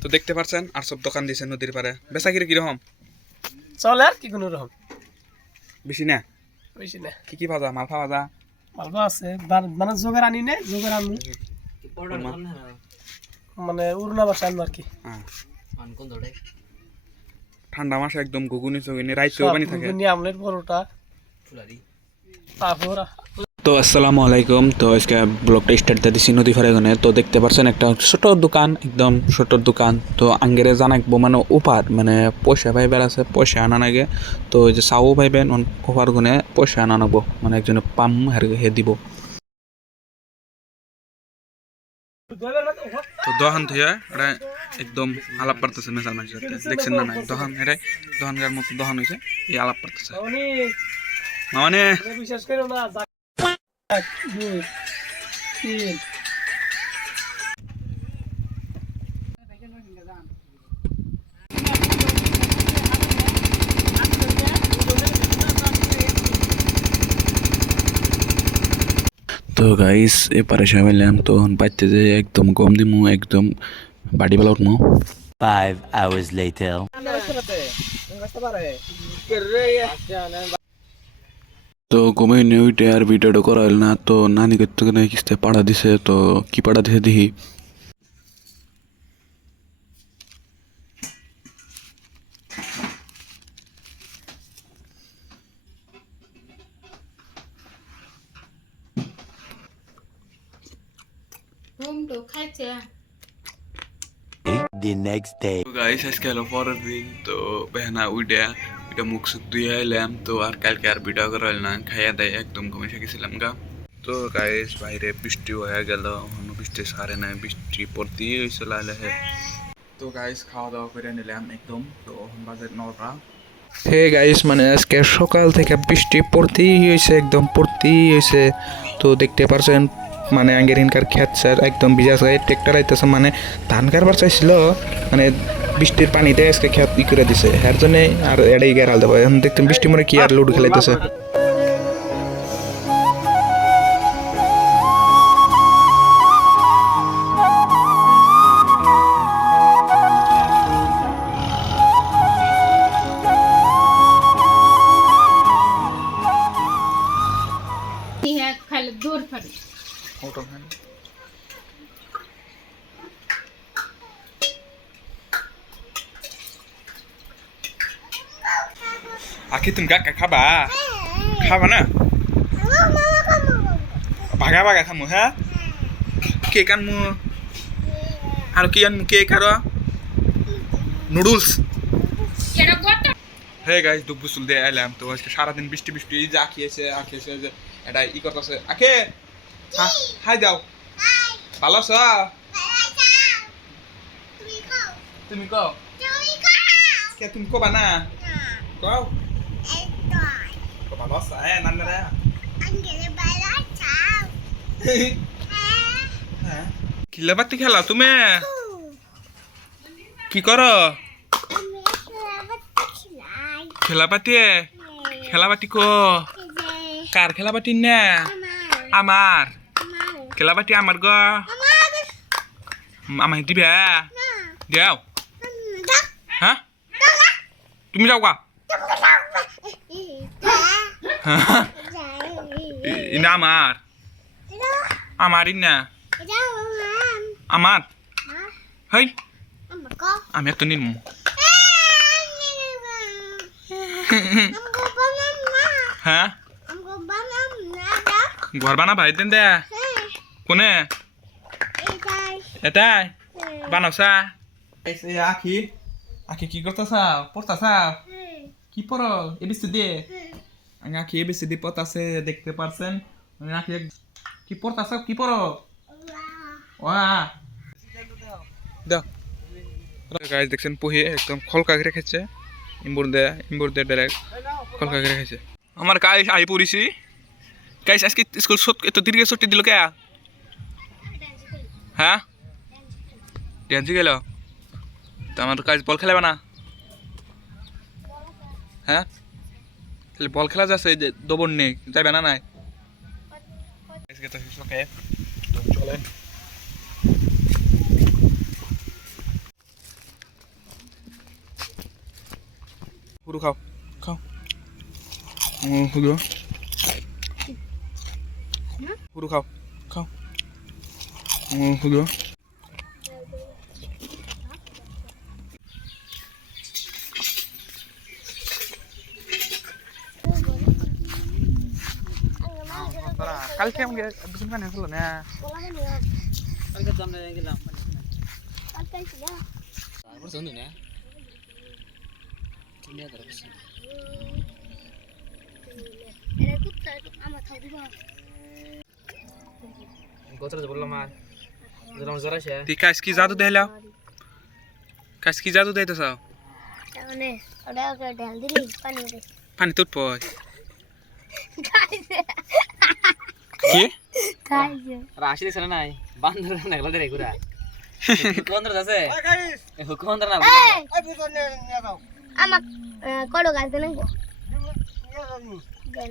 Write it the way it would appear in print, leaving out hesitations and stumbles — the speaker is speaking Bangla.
তো দেখতে পাচ্ছেন আর সব দোকান দিয়েছে নদীর পারে। বেচাকিরি কিরকম? চলে আর কি কোনো রকম, বেশি না? বেশি না। কি ভাজা? মালফা ভাজা ভালো আছে, মানে জোগাড় আনি নে, জোগাড় আনু মানে উড়না বাসা আনু আর কি। ঠান্ডা মাসে একদম ঘুগুনি চুগুনি রাইতেও পানি থাকে। ঘুগনি, আমলেট, পরোটা, পাপড়। তো আসসালামু আলাইকুম। তো আজকে ব্লগটা স্টার্ট দিয়েছি নদী ফারেগনে। তো দেখতে পাচ্ছেন একটা ছোট দোকান, একদম ছোট দোকান। তো আঙ্গেরে জানাকবো মানে উপার মানে পয়সা ভাইবার আছে, পয়সা আনা নাগে। তো ওই যে চাও ভাইবেন উপার গুনে পয়সা আনা নাগবো, মানে একজনে পাম হে দিব। তো দোকান থেকে এটা একদম আলাপ পারতেছে মেসাল মানুষের সাথে, দেখছেন না? নাই দোকান এটাই দোকানকার মতো দোকান হয়েছে, এই আলাপ পারতেছে মানে বিশ্বাস করো না। 1 2 3 তো গাইস এপারে সামাইলাম তো বাইতে যে একদম গম দিমু, একদম বাড়ি বেলা উঠমু। 5 hours later. তো ঘুমে নিয়ে উঠে আর ভিডিওটা করা হল না। তো নানি করতে কিস্তে পাড়া দিছে, তো কি পাড়া দিছে দেখি। The next day. তো গাইস আজকে হলো পরের দিন। তো বেহনা উইডা এটা মুখ সুখ ধুয়ে আইলাম। তো আর কালকে আর ভিডিও করা হল না, খাইয়া দেয় একদম ঘুমে গেছিলাম গা। তো গাইস বাইরে বৃষ্টি হয়ে গেল, বৃষ্টি সারে নাই, বৃষ্টি পড়তে হয়েছিল আলে। তো গাইস খাওয়া দাওয়া করে নিলাম একদম। তো বাজে 9টা। হে গাইস মানে আজকে সকাল থেকে বৃষ্টি পড়তেই হয়েছে, একদম পড়তেই হয়েছে। তো দেখতে পারছেন মানে আগের হিনকার খেত স্যার একদম ভিজা যায়, ট্রেক্টর আইতেছে মানে ধান কারবার চাইছিল, মানে বৃষ্টির পানিতে আজকে খেত ই করে দিছে, এর জন্য আর এটাই গেরাল দেবো। এখন দেখতেন বৃষ্টি মনে কি আর লুডো খেলাইতেছে। खाली दूर पर আখি তুমি কাকা খাবা? খাবা না? ভাগা ভাগা খামু। হ্যাঁ কেক আনমু, আর কি আনমু? কেক আর নুডলস। হে গাইস দুব্বু চুল দিয়ে আইলাম। তো আজকে সারাদিন বৃষ্টি বৃষ্টি যে আঁকিয়েছে যে এটা ই করতেছে। আকে হাই দাও, ভালো আছো? তুমি কও কে? তুমি কবা না? কও ভালো আছো? হ্যাঁ নান্দারা হ্যাঁ কিলাবাতি খেলা তুমি? কি করো? খেলাবাতি? খেলাবাতি কো? কার খেলাবাতি না? আমার খেলাবাতি আমার গো। আমায় দিবে? দেও। হ্যাঁ তুমি যাও গা। ইনা আমার আমার ইনা আমার হেই আমি এত নির্মু। হ্যাঁ ঘর বানা ভাই দেন দে কোনে? এটাই বানাওসা? আখি আখি কি করতেছা? পড়তাছা? কি পড়ো? এবিসি দে। আখি এবিসি দি পড়তাছে, দেখতে পারছেন। আখি কি পড়তাছ? কি পড়ো? ওয়া দাও গাইস দেখছেন পহি একদম খলকা করে রেখেছে, ইম্বুর দে ডাইরেক্ট খলকা করে রেখেছে। আমার গাইস আই পড়িছি গাইস। আজকে স্কুল এত দীর্ঘ ছুটি দিল কে? হ্যাঁ ড্যান্সে গেল। তো আমার কাজ বল খেলাবে না? হ্যাঁ তাহলে বল খেলা যাচ্ছে দবর নেই, যাবে না? নাই চলেন পুরো খাও খাও পুরো পুরো খাও খাও পুরো কালকে আমাকে দুজন কানে হলো না কালকে তো আমরা গেলাম তারপর শুনি না তুমি আদর করছ এরা কুত্তা আমার খাও দিবা গোত্র বললাম আর যেরকম জ্বর আসে তুই কাজ কি জাদু দেলা কাজ কি জাদু দেইতেছ মানে ওটা ওকে ঢাল দিলি পানি দে পানি তুট পয় খাইছে কি খাইছে আর আসি দেখছ না নাই বান্দর না গলা দেরে গুরা কোনদ্র আছে ওই গাইস এ কোনদ্র না এই বুঝন নিয়ে যাও আমাক কড়ো গাছ দেন গো গেল